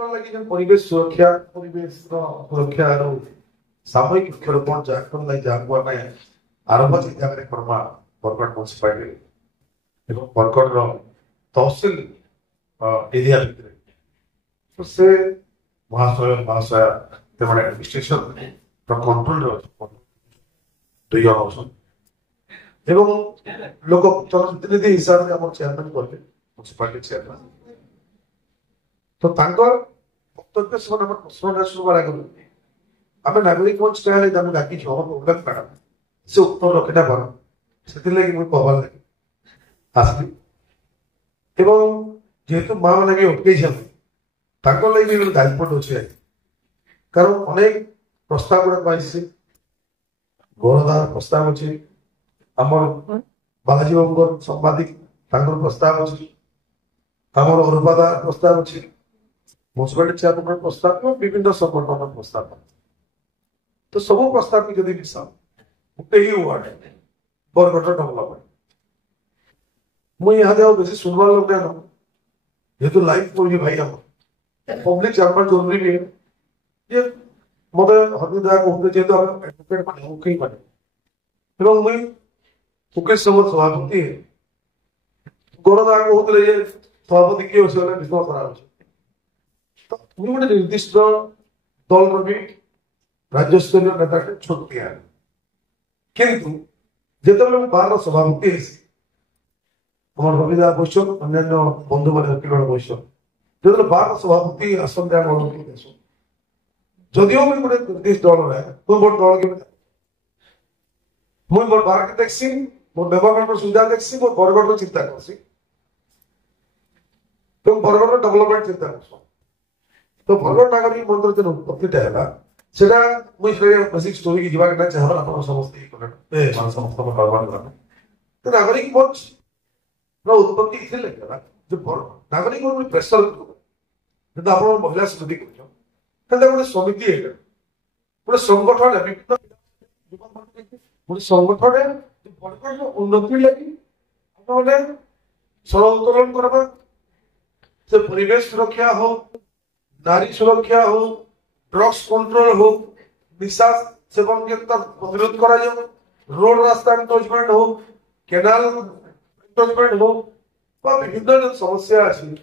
लगी परिवेश सुरक्षा परिवेश सुरक्षा सामूहिक वृक्षरोपण जहाँ लगी जहाँ आम आरंभ से जगह करमा बरगढ़ म्यूनिसिपालिटी बरगढ़ तहसिल एरिया भितर तो से महाशय महाशया एडमिनिस्ट्रेशन कंट्रोल दुई जन अच्छा लोक जनप्रतिनिधि हिसाब से आम चेयरमैन कले म्यूनिसिपालिटी चेयरमैन तो वक्तव्य से प्रश्न शुणवार आगे आम नागरिक मंच क्या डाकी प्रोग्राम मैडम से उत्तर रखीना भर से कहबार लगे आसली जेहेतु माँ मैंने अटकई लगे दायित्व अच्छे कारण अनेक प्रस्ताव गुड़ाक आई गौरवदार प्रस्ताव अच्छे आमर बालाजी बाबू सांबादिक प्रस्ताव अच्छी आमर अरुपादार प्रस्ताव अच्छी म्यूनिसिपालिटी चेयरमैन प्रस्ताव विभिन्न संगठन प्रस्ताव तो सब प्रस्ताव की जब मिसा गोटे ही वार्ड बरगढ़ डेभलपमेंट मुझे यहाँ बेस शुणवार लोग जेहेतु लाइफ कर भाई आम पब्लिक चेयरमैन जरूरी भी है ये मत हरदया कहते जेहतु एडवोकेट मैंने वकील मैंने मुझे मुकेश समर सभापति गौरदा कहते ये सभापति किए विश्वास खराब तो मुझे गोटे निर्दिष्ट दल भी राज्यस्तरीय नेता छुट्टी किंतु जिते बार सभापति रविदा बैस अन्य बंधु मैंने वकील बैस जो बार सभापति आसते जदिव भी गोटे निर्दिष्ट दल मोर दल के मुझे मोर बार के देखसी मोर डेभलपमेंट सुविधा देखसी मोर बरगढ़ चिंता करसी बरगढ़ डेभलपमेंट चिंता कर तो बरगढ़ नागरिक मंत्र जो उत्पत्तिटा है सेटा मुझे बेसिक स्टोरी की जीवा चाह आप समस्त तो नागरिक मंच उत्पत्ति इतने लगे जो नागरिक मंच प्रेसर आप महिला समिति कर गोटे समिति है गोटे संगठन है विभिन्न गोटे संगठन है बरगढ़ उन्नति लगी मैंने सड़ उत्तोलन करवा से परिवेश सुरक्षा हो नारी सुरक्षा हो ड्रग्स कंट्रोल हो निशा सेवन के प्रतिरोध करा रोड रास्ता एनक्रोचमेंट हो केनाल एनक्रोचमेंट हो विभिन्न जो समस्या अच्छी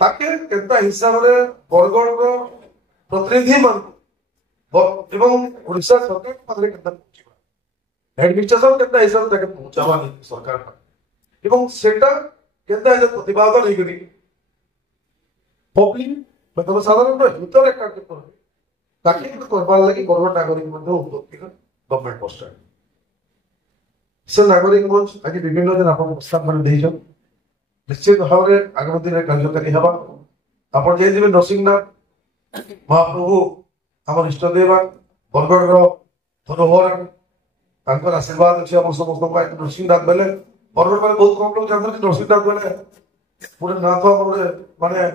ताके केंता हिसाब रे बरगढ़ प्रतिनिधि मान ओडिशा सरकार पाखरे केंता पहुंचबा एडमिनिस्ट्रेशन केंता हिसाब ताके पहुंचाबा सरकार पर एवं सेटा केंता हिसाब प्रतिवाद नहीं करी पब्लिक मतलब साधारण हितर एक कार्यक्रम ताकि करबार लगी बरगढ़ नागरिक मंच उत्पत्ति गवर्नमेंट पोस्ट से नागरिक मंच आज विभिन्न दिन आप प्रस्ताव मैंने निश्चित भाव में आगामी दिन कार्यकारी हवा आप नरसिंहनाथ महाप्रभु आम इष्टदेव बरगढ़ धरोहर आशीर्वाद अच्छे आम समस्त नरसिंहनाथ बेले बरगढ़ में बहुत कम लोग जानते नरसिंहनाथ बेले गोटे नाथ गोटे माने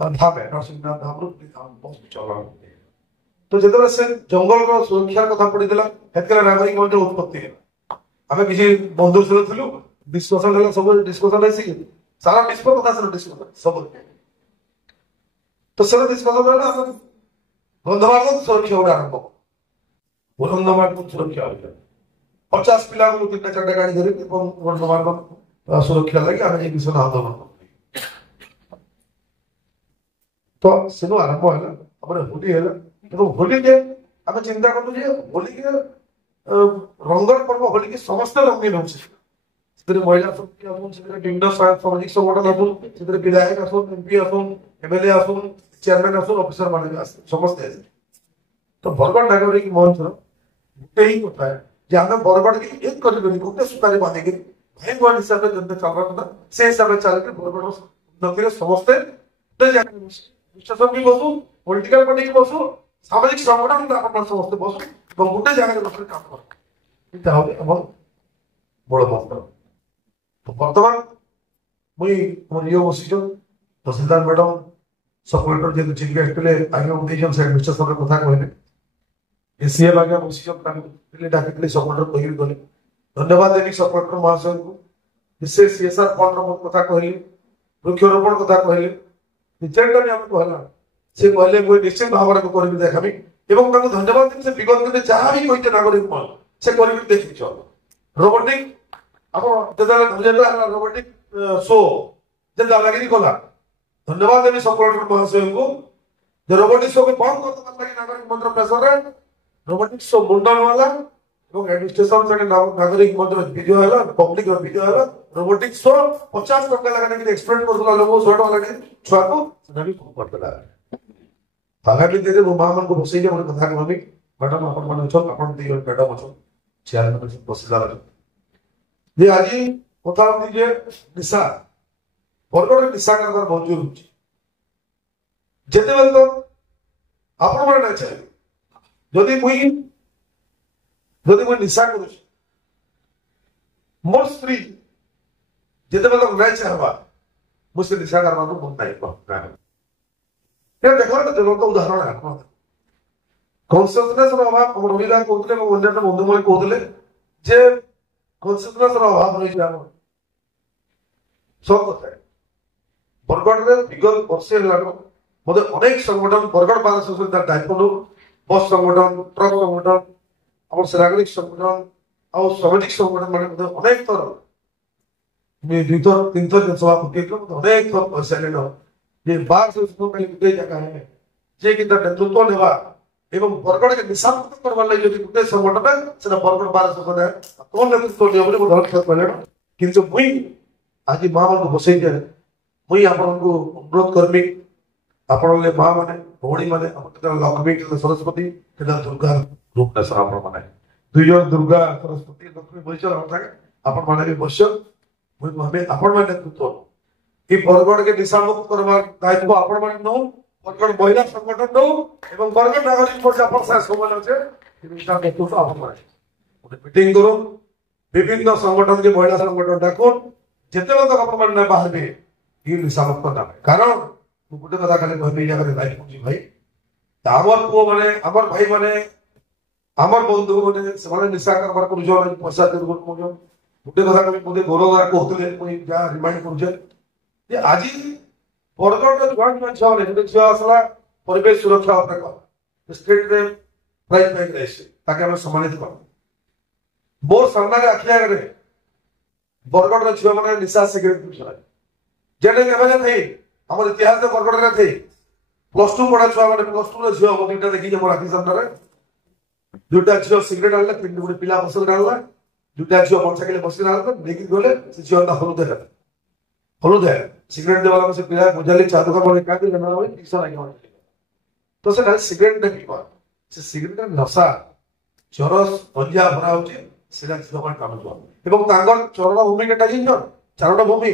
धाम है नरसिंहनाथ धाम बहुत चल तो जो से जंगल सुरक्षा कथा पड़ा नागरिक मंच उत्पत्ति है आम किसी बंधु थी डिस्कसन है सब डिस्कसन सारा निष्पत्ति कथा डिस्कसन सब तो सर डिस्कसन है गंधमार्ग सुरक्षा गोटे आरंभ गंधमार्ग सुरक्षा 50 पिला 3-4 गाड़ी धरी गंधमार्ग सुरक्षा लगे आम विषय आंदोलन तो सेनु आरंभ है होली है होली के आम चिंता करूँ होली के रंगर पर्व होली के समस्त रंगीन हो महिला सामाजिक संगठन विधायक आसन एमपी आसन एमएलए आसन चेयरमैन आसन ऑफिसर मान समस्ते तो बरगढ़ नागरिक मंच गोटे ही कथा है जे आम बरगढ़ के एक गोटे सूतार बांधिक भाई बहन हिसाब से जनता चलवा कथा से हिसाब से चल बरगढ़ उन्नति समस्ते भी बसु पॉलिटिकल पार्टी की बसु सामाजिक संगठन समस्ते बसु गोटे जगह बस काम कर बड़ मंत्र तो बर्तमान मुझे बस तहसीलदार मैडम सब कलेक्टर जेहतु चीफ गेस्ट थे आगे एडमिनिस्ट्रेशन कथा कहले सीएम आगे बस डाकी सब कलेक्टर कह गले धन्यवाद देवी सब कलेक्टर महाशय को विशेष सीएसआर फंड कथा कहले वृक्षरोपण कथा कहले रिचेंट भी हमको कहला से कहले कोई निश्चित भाव में करबी देखाबी एवं ताको धन्यवाद दिन से विगत दिन जहां भी कोई नागरिक मन से करबी देखि छ रोबोटिक अब जदा धन्यवाद रोबोटिक शो जदा लगी कोला धन्यवाद देवी सब कलेक्टर महाशय को जो रोबोटिक शो को बंद करते लगी नागरिक मंत्र प्रेशर रे रोबोटिक शो मुंडन वाला এবং এডমিনিস্ট্রেশন থেকে নাগরিক মন্ত্র ভিডিও হলো পব্লিক ভিডিও হলো রোবোটিক শো 50 টাকা লাগানে কি এক্সপ্লেন করছিল লোক 100 টাকা লাগে ছুয়াকু সেটা भी खूब करतला आगामी दिन में महामन को बसई जे मन कथा कहबी मैडम अपन मन छ अपन दियो मैडम छ चेयरमैन से बसला जे आज कथा होती जे निशा बरगड़ निशा कर बहुत जरूरी जेते बेल तो अपन मन ना चाहे যদি মই নিশা করুছি মোর স্ত্রী যেতেবেলে নাই চাহবা মুঝে নিশা করবার মন নাই এটা দেখলাম না জ্বলন্ত উদাহরণ এখন কনসিয়াসনেস অভাব আমার মহিলা কৌতলে এবং অন্যান্য বন্ধুময় কৌতলে যে কনসিয়াসনেস অভাব হয়েছে আমার সব কথায় বরগড়ের বিগত বর্ষে হল মধ্যে অনেক সংগঠন বরগড় বাজার সংসদ তার দায়িত্ব বস সংগঠন ট্রাক সংগঠন আমার নাগরিক সংগঠন আর সামাজিক সংগঠন মানে অনেক তর দুইথর তিনথর সভাপতি অনেক থর পয়সা নিল যে বার গোটে জায়গা হ্যাঁ যে কিন্তু নেতৃত্ব নেওয়া এবং বরগড়কে নিশামুক্ত করবার লাগে যদি গোটে সংগঠন সেটা বরগড় বার সংগঠন তোর নেতৃত্ব নিয়ে বলে ধর কহিলেন কিন্তু মুই আজ মা ମାନଙ୍କୁ বসেই যায় মুই আপনাଙ୍କୁ অনুরোধ করবি আপনার মা মানে ভৌণী মানে লক্ষ্মী सरस्वती दुर्गा रूप आपण माने दुईजन दुर्गा सरस्वती लक्ष्मी बस आपण माने भी बस आपण माने नेतृत्व ये बरगड़ के निशामुक्त करवार दायित्व आपण माने नो बरगड़ महिला संगठन नो एवं बरगड़ नागरिक मोर्चा पर समान আছে এটা নেতৃত্ব आपण माने मीटिंग करो विभिन्न संगठन के महिला संगठन डाकुन जेते लोग आपण माने बाहरबे ये निशामुक्त ना कारण गोटे कथा खाली कहबी जगह दायित्व भाई আমার পুଅ মানে আমার ভাই মানে আমার বন্ধু মানে ସେମାନେ ନିଶା କାରବାର କରୁଛନ୍ ପଇସା ଦେଉଛନ୍ କରୁଛନ୍ ଗୋଟେ କଥା କବି ମୋତେ ଗୌରବ କହୁଥିଲେ ମୁଇଁ ଯାହା ରିମାଇଣ୍ଡ କରୁଛେ ଯେ ଆଜି ବରଗଡ଼ର ଛୁଆ ଝିଅ ମାନେ ଗୋଟେ ଝିଅ ଆସିଲା ପରିବେଶ ସୁରକ୍ଷା ଅଧ୍ୟକ୍ଷ ଷ୍ଟେଟରେ ପ୍ରାଇଜ ପାଇକି ଆସିছে ତାକେ ଆମେ ସମ୍ମାନିତ କରୁ ମୋର ସାମ୍ନାରେ ଆଖି ଆଗରେ ବରଗଡ଼ର ଝିଅ ମାନେ ନିଶା ସିଗାରେଟ ପିଉଛନ୍ ଯେଟା ଏବେ ଥାଇ ଆମର ଇତିହାସରେ ବରଗଡ଼ରେ ଥାଇ प्लस टू पढ़ा छुआ मैंने प्लस टू झील हम दुईटा देखी मोर आखि सामने दुईटा झील सिगरेट आनला गोटे पिला बसल आनला दुईटा झील मोटरसाइकिल बस लेकिन गले से झील हलुदे सिगरेट देवाला से पिला बुझाली चा दुकान बोले का दिल ना पैसा लागे तो से सिगरेट नहीं पीवा से सिगरेट नशा चरस पंजा भरा होचे सेला झील मान काम छुआ एवं तांगर चरण भूमि केटा जिन चारण भूमि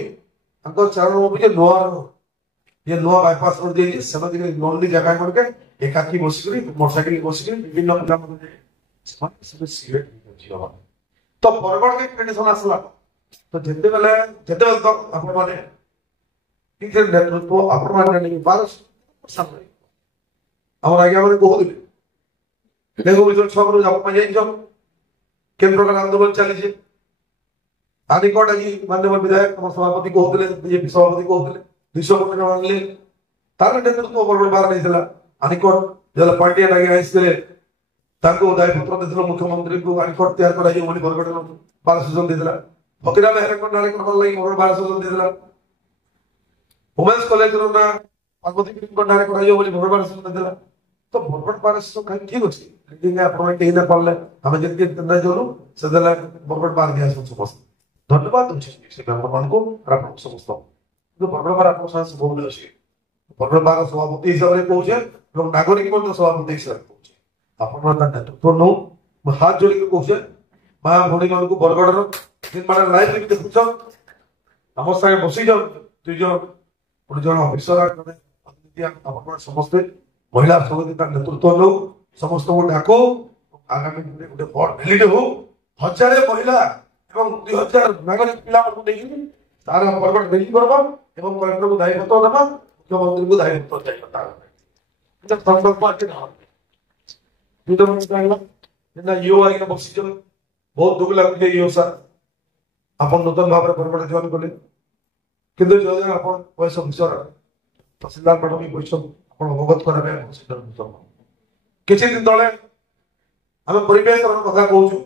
तांगर चारण भूमि जे लोहार ये नुआ बाईपास रोड दिए समझ लोनली जगह करके एकाकी बसिकरी मोटरसाइकिल बसिकरी विभिन्न पिला सिगरेट तो बरगड़ के ट्रेडिशन आसला तो जेते बेले तो आपण माने ठीक नेतृत्व आपण माने नहीं 12 साल हमर आगे हमरे कहले देखो बिजन छकरो जाप मा जाई जब केन प्रकार आंदोलन चली जे आदि कोड आज माननीय विधायक हम सभापति कहले बीजेपी सभापति कहले 200 कोटी मांगले तार नेतृत्व बरगड़ बार नहीं थिला आनिकोट जला पार्टी लागे आइसले ताको दायपत्र देथिलो मुख्यमंत्री को आनिकोट तैयार कराई बोली बरगड़ बार सूचना देथिला फकीराला हेरकोट नाले कोन लागि बरगड़ बार सूचना देथिला वुमेन्स कॉलेज रो ना पार्वती कोन नाले कराई बोली बरगड़ बार सूचना देथिला तो बरगड़ बार सूचना ठीक अछि लेकिन आपण के ना पड़ले हम जति न जोरू सदला बरगड़ बार दिया समस्त धन्यवाद तुमसे से मन को आपण समस्त तो बरगड़ बार आपण साथ बोल अछि बरगड़ बार सभापति हिसाब रे पहुंचे এবং নাগরিক মন্ত্র সভাপতি হিসাবে পৌঁছে আপনারা তার নেতৃত্ব নৌ হাত যোড়ি পৌঁছে মা ভৌণী ମାନଙ୍କୁ বরগড়র মানে লাইভ রে দেখুছ আমার সাথে বসি যাও দুইজন অফিসর আপনারা সমস্ত মহিলা সমিতি তার নেতৃত্ব নৌ সমস্ত ডাকো আগামী দিনে গোটে বড় র্যালি হো হাজারে মহিলা এবং 2000 নাগরিক পিলাମାନଙ୍କୁ নেই তার বরগড় র্যালি করবা এবং কলেক্টরକୁ দায়িত্ব দেবা মুখ্যমন্ত্রীକୁ দায়িত্ব দেবা जब संकल्प आके ना युद्ध में कहला ना यो आगे ना बक्सी चल बहुत दुख लागले यो सर अपन नूतन भाव रे बरगड़ जॉइन करले किंतु जो अपन पैसा विचार तहसीलदार मैडम भी क्वेश्चन आपण अवगत कराबे किछि दिन तले हम परिवेश कथा कहूछु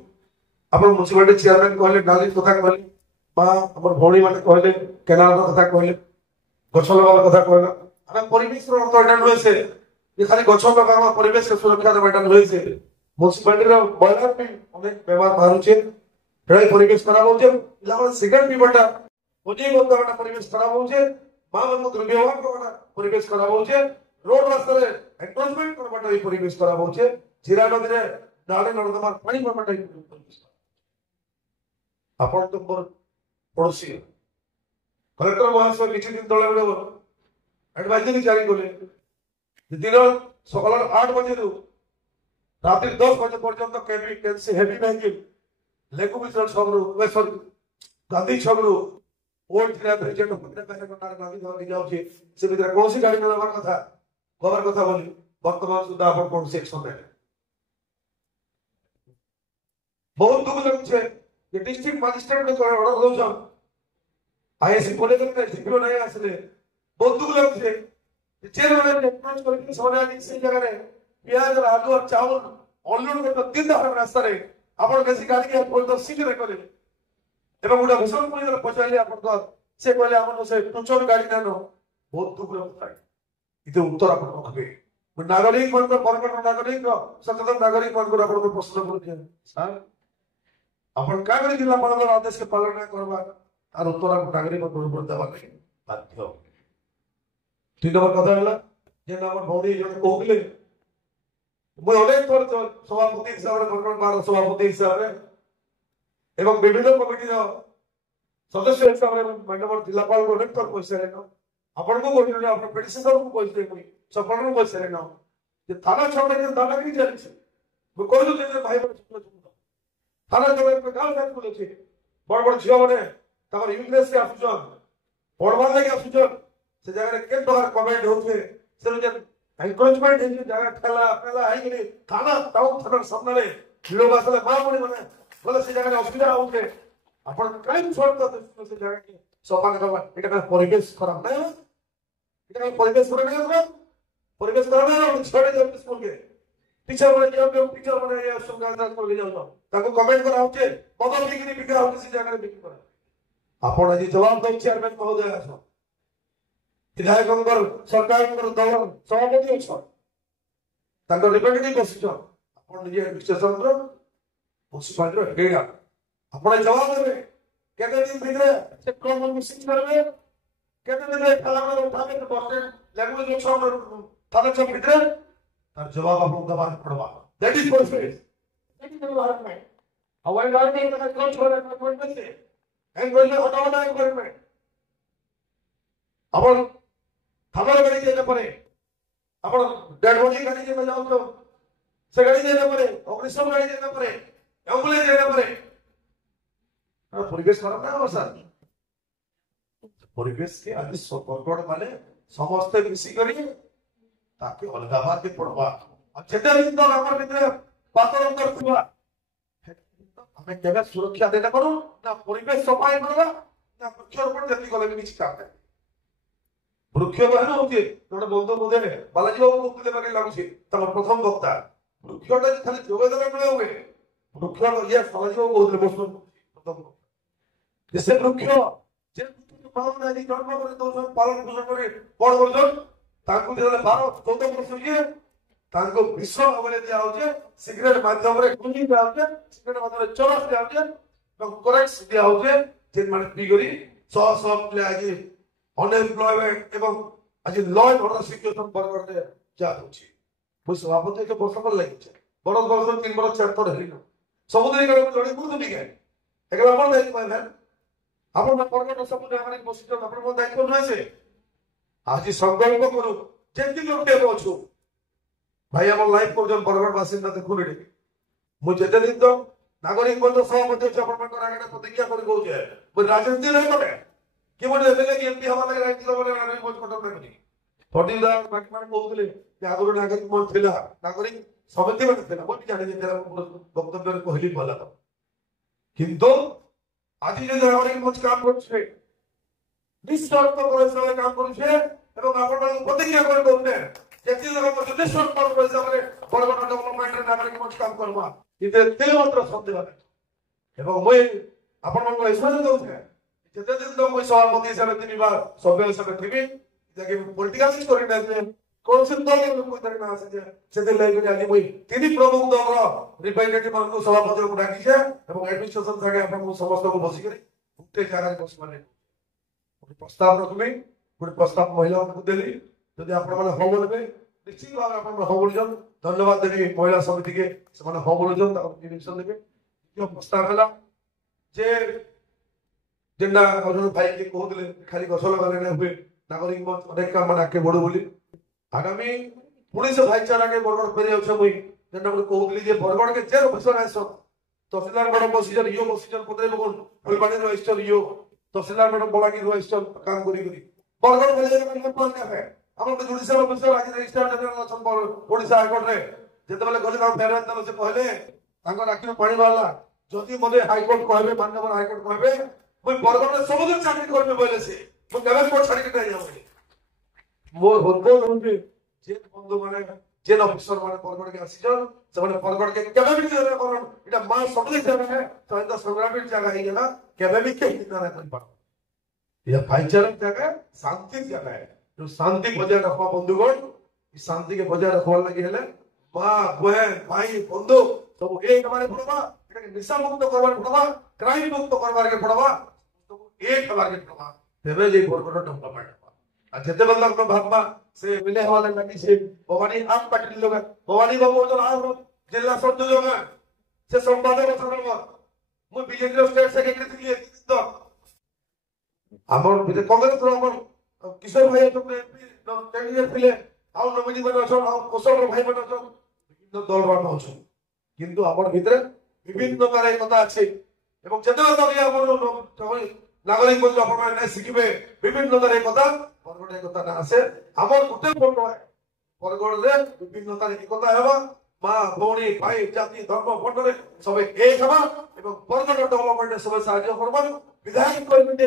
आपण म्युनिसिपालिटी चेयरमैन कहले नाली कथा कहले बा हमर भौणी माने कहले केनाल कथा कहले गछ लगावा कथा कहले हम परिवेश रो तो एटा होय से ये खाली गछ लगावा परिवेश के सुरक्षा रे एटा होय से म्युनिसिपालिटी रो बॉयलर भी अनेक व्यवहार मारुचे हेडा परिवेश खराब होचे लावा सिगरेट पीबटा ओजे गोंदा परिवेश खराब होचे मामन दुर्व्यवहार करबा परिवेश खराब होचे रोड रास्ता रे एनक्रोचमेंट करबा परिवेश खराब होचे जीरा नदी रे नाले नर्दमा पानी करबा परिवेश आपण तो मोर पड़ोसी कलेक्टर महाशय किछि दिन तले गोटे एडवाइजरी जारी कले दिन सकाल 8 बजे रु रात्रि 10 बजे पर्यंत केबी कैंसी हेवी व्हीकल लेकु मिशन सबरु वेसर गांधी छबरु ओल्ड ट्रैक प्रेजेंट होते पहले कोनार गांधी धरि जाउ छी से भीतर कोनसी गाड़ी नबार कथा खबर कथा बोली वर्तमान सुधा आपण कोन सेक्शन रे बहुत दुख लगछ ये डिस्ट्रिक्ट मजिस्ट्रेट ने ऑर्डर दउछ आईएससी कोले के जीपीओ नहीं आसले बहुत दुख लगछ चेयर वाले अप्रोच करके सोना दिन से जगह रे प्याज आलू और चावल ऑनलोड के दिन दहाड़ रास्ता रे आपण कैसी गाड़ी के कोई तो सीट रे करे एवं गुडा भूषण पुरी पचाली आपण को से कहले आपण से टुचर गाड़ी नानो बहुत दुख लगता है इते उत्तर आपण रखबे नागरिक मन को परगट नागरिक सचेतन नागरिक मन को आपण को प्रश्न करू सर आपण का करे जिला पालन आदेश के पालन न करबा तार उत्तर आपण नागरिक मन को देबा नहीं बाध्य तीन नंबर कथा हला जे हमर भौरी जने कहले মই অনেক থর সভাপতি হিসাবে কর্কট বার সভাপতি হিসাবে এবং বিভিন্ন কমিটির सदस्य हिसाब से मैडम जिलापाल को अनेक थर पैसा लेना आपण को कहले आपण पेडिशनर को कहले कोई सफल को पैसा लेना जे थाना छोड़ के थाना की चली छै मैं कहलु जे भाई बड़ थाना छोड़ के गाल गाल बोले छै बड़ बड़ झियो माने तमर यूनिवर्सिटी से आसुछन पढ़वा लगे आसुछन से जगह के प्रकार कमेंट होथे से जे एनकरेजमेंट है जगह ठेला ठेला है कि थाना टाउन थाना सामने लोग असले मामुली माने बोले से जगह असुविधा होथे आपण काई छोड़ता से जगह के सफा करबा एटा का परिवेश खराब नै एटा का परिवेश खराब नै होबा परिवेश खराब नै छोड़े जाते स्कूल के टीचर माने जो टीचर माने या सुगांधा को ले जाओ ताको कमेंट करा होचे बदल डिग्री बिका होचे से जगह बिका करा आपण आज जवाब दे चेयरमैन महोदय आछो विधायक सरकार दल सभापति अच्छा रिप्रेजेंटेटिव बसिछ आपण निजे विश्लेषण कर म्युनिसिपालिटी हेड आपण जवाब देबे केते दिन भीतर से कोन मिसिंग करबे केते दिन थाना उठाबे तो बस लैंग्वेज जो छौ थाना सब भीतर तार जवाब आपको दबा पड़वा that is perfect that is government हवाई गाड़ी का कोन छोड़ा गवर्नमेंट से एंड गोइंग हटावा ना गवर्नमेंट आपण खबर गाड़ी देने पड़े आपण डेड बॉडी गाड़ी देने जाओ तो से गाड़ी देने पड़े अग्निशम गाड़ी देने पड़े एम्बुलेंस देने पड़े परिवेश खराब ना हो सर परिवेश के आज सरकार माने समस्त मिसी करी ताकि अलगा बात के पड़वा और जेते दिन तो हमर भीतर पातर अंदर हुआ हमें केबे सुरक्षा देना करू ना परिवेश सफाई करला ना वृक्षारोपण जति गले भी किछ काम नहीं वृक्ष बहन होती जोड़े बंधु बोधे बालाजी बाबू मुक्ति देवा लगुच तम प्रथम वक्ता वृक्षटा खाली जोगदेला मिले हुए वृक्ष ये बालाजी बाबू बोधले प्रथम जैसे वृक्ष जे भावना नहीं जन्म करे तो पालन पोषण करे बड़ बड़ ताकू देले 12 14 वर्ष होइए ताको विश्व भावने दिया होचे सिगरेट माध्यम रे गुंजी दिया होचे सिगरेट माध्यम रे चरस दिया होचे तो करेक्ट दिया होचे जे माने पी करी 100 प्ले आजी अनएम्प्लॉयमेंट एवं आज law and order situation burger रे जा होची मु सभापति के वर्ष पर लागि छै बरस वर्ष 3 वर्ष 4 तो हेलिनो सब दिन के लड़ी गुरु नहीं गए एकला अपन दायित्व है अपन परगट सब जगह रे बसितो अपन मन दायित्व न छै आज संकल्प करू जेति लोग के अछु भाई हमर लाइफ को जन परगट बासिंदा देखु रे मु जेते दिन तो नागरिक बंधु सभापति अपन मन आगे प्रतिज्ञा कर कहू छै मु राजनीति नहीं करे कि बोले एमएलए की एमपी हमारे राइट तो बोले नागरिक बोझ पटक नहीं फटीदा बाकी माने कहउतले कि आगुर नागरिक मन थिला नागरिक समिति मन थिला बोली जाने जे वक्तव्य कहली भला तो किंतु आज जे नागरिक मन काम करछे निस्वार्थ परिश्रम काम करछे এবং আপনারা প্রতিজ্ঞা করে করবেন যেটি রকম যথেষ্ট কর্ম হিসাবে বরগড় ডেভেলপমেন্টের নাগরিক মঞ্চ কাম করবা কিন্তু তিলমাত্র সন্দেহ নেই এবং মই ଆପଣଙ୍କ ଏସବୁ ଦଉଛେ ଯେତେ ଦିନ ତ ମୁଁ ସଭାପତି ହିସାବରେ ଥିବି ବା ସଭ୍ୟ ହିସାବରେ ଥିବି ଯାକି ପଲିଟିକାଲ କରି ନାହିଁ କୌଣସି ଦଳ କହିପାରି ନା ଆସେ ଯେ ସେଥିଲାଗି ଆଜି ମୁଇଁ ତିନି ପ୍ରମୁଖ ଦଳର ରିପ୍ରେଜେଣ୍ଟେଟିଭ ମାନଙ୍କୁ ସଭାପତିଙ୍କୁ ଡାକିଛେ ଏବଂ ଆଡମିନିଷ୍ଟ୍ରେସନ ସାଙ୍ଗେ ଆପଣଙ୍କୁ ସମସ୍ତଙ୍କୁ ବସିକରି ଗୋଟେ ଜାଗାରେ ବସିମାନେ ଗୋଟେ ପ୍ରସ୍ତାବ ରଖିବି ଗୋଟେ ପ୍ରସ୍ତାବ ମହିଳାମାନଙ୍କୁ ଦେଲି ଯଦି ଆପଣମାନେ ହଁ ବୋଲିବେ ନିଶ୍ଚିତ ଭାବରେ ଆପଣମାନେ ହଁ ବୋଲୁଛନ୍ ଧନ୍ୟବାଦ ଦେବି ମହିଳା ସମିତିକେ ସେମାନେ ହଁ ବୋଲୁଛନ୍ ତାଙ୍କର ଡିରେକ୍ସନ ଦେବେ ଦ୍ୱିତୀୟ ପ୍ରସ୍ତାବ ହେଲା ଯେ ଯେନ୍ଟା ଭାଇ କିଏ କହୁଥିଲେ ଖାଲି ଗଛ ଲଗାଲେ ନାଇଁ ହୁଏ ନାଗରିକ ମଞ୍ଚ ଅନେକ କାମ ମାନେ ଆଗକେ ବଢୁ ବୋଲି ଆଗାମୀ ପୁଣି ସେ ଭାଇଚାରାକେ ବରଗଡ଼ ଫେରି ଯାଉଛେ ମୁଇଁ ଯେନ୍ଟା ଗୋଟେ କହୁଥିଲି ଯେ ବରଗଡ଼କେ ଯେ ଅଫିସର ଆଇସନ୍ ତହସିଲଦାର ମ୍ୟାଡମ ବସିଛନ୍ ଇଓ ବସିଛନ୍ ପଦରେ ଫୁଲବାଣୀରୁ ଆସିଛନ୍ ଇଓ ତହସିଲଦାର ମ୍ୟାଡମ ବଲାଙ୍ଗୀରରୁ ଆସିଛନ୍ କାମ କରି ବରଗଡ଼ ଫେରି ଯାଇ ଆମର ତ ଜୁଡିସିଆଲ ଅଫିସର ଆଜି ରେଜିଷ୍ଟ୍ରାର ଜେନେରାଲ ଅଛନ୍ ଓଡ଼ିଶା ହାଇକୋର୍ଟରେ ଯେତେବେଳେ ଗଲେ ତାଙ୍କୁ ଫେରାଇ ଦେଲେ ସେ କହିଲେ ତାଙ୍କର ଆଖିରୁ ପାଣି ବାହାରିଲା ଯଦି ମୋତେ ହାଇକୋର୍ଟ କହିବେ ମାନ୍ୟବର ହାଇକୋର୍ଟ କହିବେ ମୁଇଁ ବରଗଡ଼ରେ ସବୁଦିନ ଚାକିରି କରିବି ବୋଇଲେ ସେ ମୁଁ କେବେ କୋର୍ଟ ଛାଡ଼ିକି ନାହିଁ ଯାଉନି ମୋର ଅନୁରୋଧ ହଉଛି ଯେ ବନ୍ଧୁ ମାନେ ଯେନ୍ ଅଫିସର ମାନେ ବରଗଡ଼କେ ଆସିଛନ୍ ସେମାନେ ବରଗଡ଼କେ କେବେ ବି କରନ୍ ଏଇଟା ମା ସବୁଦିନ ଜାଗା ସ୍ୱାଧୀନତା ସଂଗ୍ରାମୀ ଜାଗା ହେଇଗଲା କେବେ ବି କେହି ନିନ୍ଦା ନାଇଁ କରିପାର यह भाईचारा जगह शांति जगह है जो शांति बजाय रखवा बंधुगण इस शांति के बजाय रखवा लगी है माँ बहन भाई बंधु सब एक हमारे पड़वा निशा मुक्त करवार पड़वा क्राइम मुक्त करवार के पड़वा तो एक हमारे के पड़वा तेरे जे बरगड़ डेवलपमेंट आज जते बंदा को भागमा से मिले वाले लगी से भवानी आप पाटिल लोग भवानी बाबू जो आ जिला संयोजक है से संपादक सरव मु बीजेपी स्टेट सेक्रेटरी थी तो ଆମର କଂଗ୍ରେସର ଆମର କିଶୋର ଭାଇ ଅଛନ୍ତି କ୍ୟାଣ୍ଡିଡେଟ ଥିଲେ ଆଉ ନମିନି ମାନେ ଅଛନ୍ ଆଉ କୋଶଳର ଭାଇ ମାନେ ଅଛନ୍ ବିଭିନ୍ନ ଦଳ ମାନେ ଅଛନ୍ କିନ୍ତୁ ଆମର ଭିତରେ ବିଭିନ୍ନ ପ୍ରକାର ଏକତା ଅଛି ଏବଂ ଯେତେବେଳେ ତକ ଆମର ନାଗରିକ ମଞ୍ଚ ଆପଣମାନେ ଶିଖିବେ ବିଭିନ୍ନ ପ୍ରକାର ଏକତା ବରଗଡ଼ ଏକତା ନା ଆସେ ଆମର ଗୋଟେ ଫୋଟ ବରଗଡ଼ରେ ବିଭିନ୍ନତାରେ ଏକତା ହେବା ମା ଭଉଣୀ ଭାଇ ଜାତି ଧର୍ମ ବର୍ଣ୍ଣରେ ସବେ ଏକ ହେବା ଏବଂ ବରଗଡ଼ ଡେଭଲପମେଣ୍ଟରେ ସବେ ସାହାଯ୍ୟ କରବା ବିଧାୟକ କମିଟି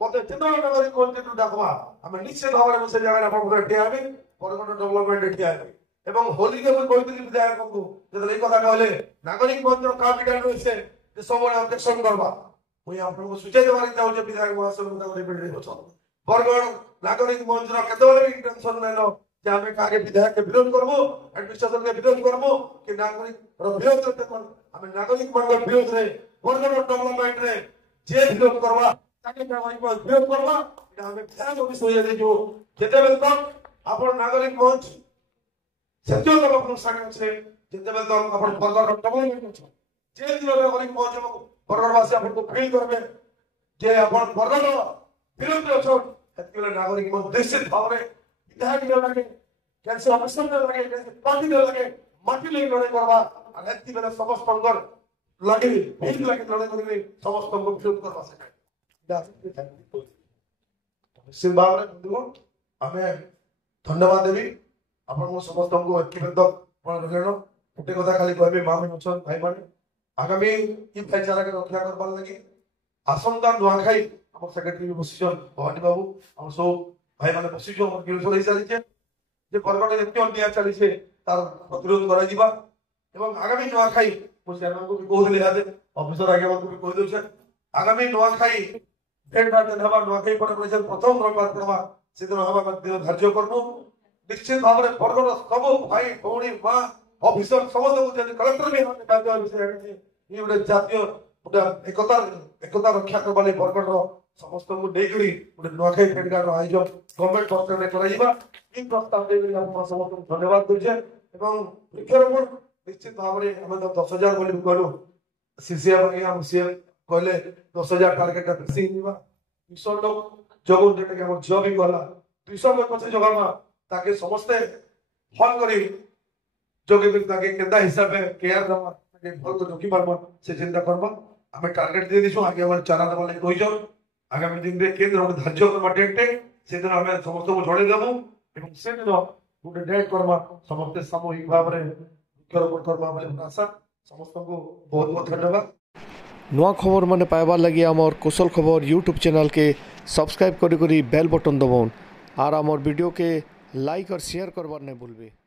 मत जितना नागरिक कॉन्टेक्ट डाकवा हमें निश्चित भाव में से जगह अपन ठिया हेबे बरगड़ डेवलपमेंट ठिया हेबे एवं होली के कहती विधायक को जब एक कथा कहले नागरिक मंच काम बिटान रहिसे जे सब ऑब्जेक्शन करबा मुई आपन को सूचना देबार चाहू जे विधायक महाशय को रिप्रेजेंटेटिव छ बरगड़ नागरिक मंच रो केतबेले इंटेंशन नैनो जे हमें कागे विधायक के विरोध करबो एडमिनिस्ट्रेशन के विरोध करबो कि नागरिक रो विरोध करते हमें नागरिक मंच विरोध रे बरगड़ डेवलपमेंट रे जे विरोध करबा ताकि नागरिक मंच विरोध करबा এটা আমি ধ্যান অফিস হয়ে যাই जो যেতেবেল তক আপন নাগরিক মঞ্চ সত্য লোকন সাংগে আছে যেতেবেল তক আপন বরগড় ডেভেলপমেন্ট আছে যে দিন নাগরিক মঞ্চ বরগড়বাসী আপন को ফিল করবে যে আপন বরগড় বিরোধ আছে এতগুলো নাগরিক মঞ্চ নিশ্চিত ভাবে বিধায়ক লাগে ক্যান্সার অফিসার লাগে পার্টি লাগে মাটি লাগে লড়াই করবা আর এতটি বেলা সমস্ত অঙ্গর লাগে ভিড় লাগে লড়াই করবে সমস্ত অঙ্গ বিরোধ করবা সেটা निश्चित भाव में बंधुगण आमे धन्यवाद देवी आपण समस्त को ऐक्यबद्ध गोटे कथा खाली कहबे माँ मन अछन भाई माने आगामी इ भाईचारा के रक्षा करबार लागि आसंता नुआखाई हम सेक्रेटरी बसिछन भवानी बाबू हम सब भाई माने बसिछन हम किलसर हिसाब से जे बरगड़ एते अन्याय चली छे तार प्रतिरोध करा दिबा एवं आगामी नुआखाई मु चेयरमैन को भी कहले आजे ऑफिसर आगे को भी कह देउ आगामी नुआखाई प्रथम रविवार पड़वा से दिन धार्य करमु निश्चित भाव में बरगड़ सब भाई भौणी माँ ऑफिसर समस्त कलेक्टर भी गोटे जातीय एकता एकता रक्षा करवा बरगड़ समस्त को लेकर गोटे नुआखाई फेडगार आयोजन गवर्नमेंट हस्तर प्रस्ताव समस्त धन्यवाद दूचे वृक्षरोपण निश्चित भाव में आम 10,000 बोली कहलु सीसीएम कहले 10,000 टार्गेट फिक्सिंग निबा 200 लोग जगन जेटा के हमर जियो भी गला 200 लोग पछे जगामा ताके समस्त फल करी जोगे भी ताके केदा हिसाब में केयर दमा ताके फल को जोकी पारबा से चिंता करबा हमें टारगेट दे दिसो आगे हमर चारा दबा ले कहि जाओ आगामी दिन रे केंद्र हम धार्य करबा डेट से दिन हमें समस्त को जोड़े देबो एवं से दिन गुटे डेट करबा समस्त सामूहिक भाव रे वृक्षरोपण करबा बोले आशा समस्त को बहुत बहुत धन्यवाद नुआ खबर माने पाइबार लगी आमर कुशल खबर यूट्यूब चैनल के सब्सक्राइब करी बेल बटन दबाउन আর আমার ভিডিওকে লাইক আর শেয়ার করবার না ভুলবে।